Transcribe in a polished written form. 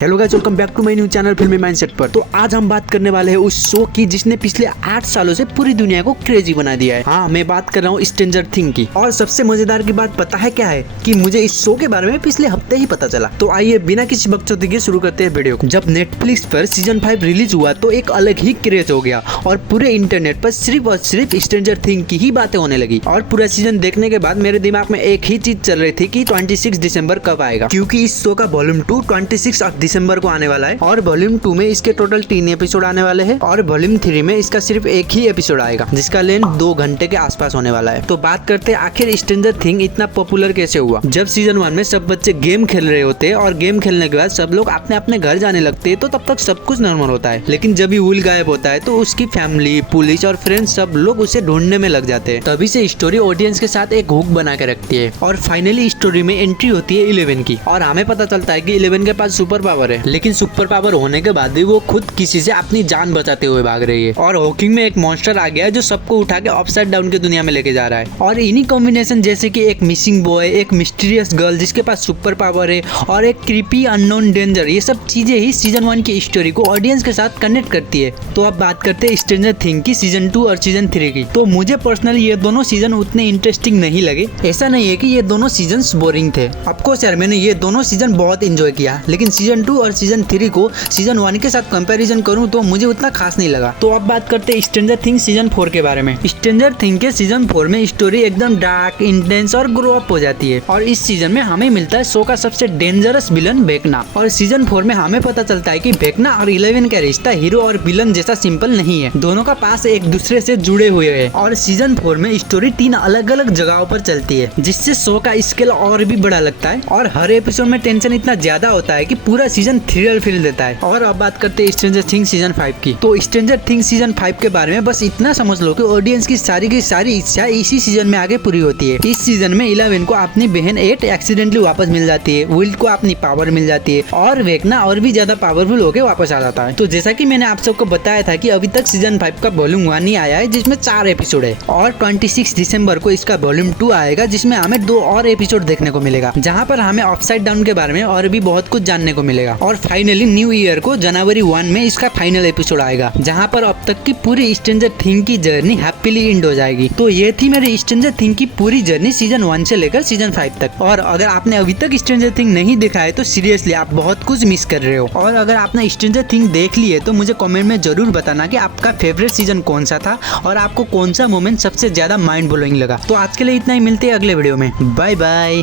Hello guys, welcome back to my new channel filmy mindset पर। तो आज हम बात करने वाले हैं उस शो की जिसने पिछले 8 सालों से पूरी दुनिया को क्रेजी बना दिया है। हाँ, मैं बात कर रहा हूँ स्ट्रेंजर थिंग की। और सबसे मजेदार की बात पता है क्या है कि मुझे इस शो के बारे में पिछले हफ्ते ही पता चला। तो आइए बिना किसी बकचोदी के शुरू करते हैं वीडियो को। जब नेटफ्लिक्स पर सीजन 5 रिलीज हुआ तो एक अलग ही क्रेज हो गया और पूरे इंटरनेट पर सिर्फ और सिर्फ स्ट्रेंजर थिंग की ही बातें होने लगी। और पूरा सीजन देखने के बाद मेरे दिमाग में एक ही चीज चल रही थी कि 26 दिसंबर कब आएगा, क्योंकि इस शो का वॉल्यूम 2 26 दिसंबर को आने वाला है। और वॉल्यूम 2 में इसके टोटल 3 एपिसोड आने वाले हैं और वॉल्यूम 3 में इसका सिर्फ एक ही एपिसोड आएगा जिसका लेंथ 2 घंटे के आसपास होने वाला है। तो बात करते हैं आखिर स्ट्रेंजर थिंग इतना पॉपुलर कैसे हुआ। जब सीजन 1 में सब बच्चे गेम खेल रहे होते हैं और गेम खेलने के बाद सब लोग अपने अपने घर जाने लगते हैं तो तब तक सब कुछ नॉर्मल होता है, लेकिन जब ही वुल गायब होता है तो उसकी फैमिली, पुलिस और फ्रेंड्स सब लोग उसे ढूंढने में लग जाते हैं। तभी से स्टोरी ऑडियंस के साथ एक हुक बना के रखती है और फाइनली स्टोरी में एंट्री होती है 11 की। और हमें पता चलता है कि 11 के पास सुपर पावर है, लेकिन सुपर पावर होने के बाद भी वो खुद किसी से अपनी जान बचाते हुए भाग रही है। और हॉकिंग में एक मॉन्स्टर आ गया है जो सबको उठा के अपसाइड डाउन की दुनिया में लेके जा रहा है। और इन्हीं कॉम्बिनेशन जैसे कि एक मिसिंग बॉय, एक मिस्टीरियस गर्ल जिसके पास सुपर पावर है और एक क्रीपी अननोन डेंजर, ये सब चीजें ही सीजन 1 की स्टोरी को ऑडियंस के साथ कनेक्ट करती है। तो अब बात करते हैं स्ट्रेंजर थिंग की सीजन 2 और सीजन 3 की। तो मुझे पर्सनली ये दोनों सीजन उतने इंटरेस्टिंग नहीं लगे। ऐसा नहीं है कि ये दोनों सीजन बोरिंग थे। ऑफकोर्स यार, मैंने ये दोनों सीजन बहुत एंजॉय किया, लेकिन सीजन 2 और सीजन 3 को सीजन 1 के साथ कंपैरिजन करूं तो मुझे उतना खास नहीं लगा। तो अब बात करते हैं स्ट्रेंजर थिंग सीजन 4 के बारे में। स्ट्रेंजर थिंग के सीजन 4 में स्टोरी एकदम डार्क, इंटेंस और ग्रो अप हो जाती है। और इस सीजन में हमें मिलता है शो का सबसे डेंजरस विलन वेकना। और सीजन 4 में हमें पता चलता है कि वेकना और 11 का रिश्ता हीरो और विलन जैसा सिंपल नहीं है, दोनों का पास एक दूसरे से जुड़े हुए है। और सीजन 4 में स्टोरी 3 अलग अलग जगहों पर चलती है, जिससे शो का स्केल और भी बड़ा लगता है। और हर एपिसोड में टेंशन इतना ज्यादा होता है कि पूरा सीजन थ्रिलर फील देता है। और अब बात करते हैं स्ट्रेंजर थिंग सीजन 5 की। तो स्ट्रेंजर थिंग सीजन 5 के बारे में बस इतना समझ लो कि ऑडियंस की सारी इच्छा इसी सीजन में आगे पूरी होती है। इस सीजन में 11 को अपनी बहन 8 एक्सीडेंटली वापस मिल जाती है, विल को अपनी पावर मिल जाती है और वेकना और भी ज्यादा पावरफुल होकर वापस आ जाता है। तो जैसा कि मैंने आप सबको बताया था कि अभी तक सीजन 5 का वॉल्यूम 1 ही आया है जिसमें 4 एपिसोड है, और 26 दिसंबर को इसका वॉल्यूम 2 आएगा जिसमें हमें 2 और एपिसोड देखने को मिलेगा, जहाँ पर हमें अपसाइड डाउन के बारे में और भी बहुत कुछ जानने को मिलेगा। और फाइनली न्यू ईयर को जनवरी 1 में इसका फाइनल एपिसोड आएगा, जहाँ पर अब तक की पूरी स्ट्रेंजर थिंग की जर्नी हैप्पीली एंड हो जाएगी। तो ये थी मेरी स्ट्रेंजर थिंग की पूरी जर्नी सीजन 1 से लेकर सीजन 5 तक। और अगर आपने अभी तक स्ट्रेंजर थिंग नहीं देखा है तो सीरियसली आप बहुत कुछ मिस कर रहे हो। और अगर आपने स्ट्रेंजर थिंग देख ली है तो मुझे कमेंट में जरूर बताना कि आपका फेवरेट सीजन कौन सा था और आपको कौन सा मोमेंट सबसे ज्यादा माइंड ब्लोइंग लगा। तो आज के लिए इतना ही, मिलते हैं अगले वीडियो में। Bye bye.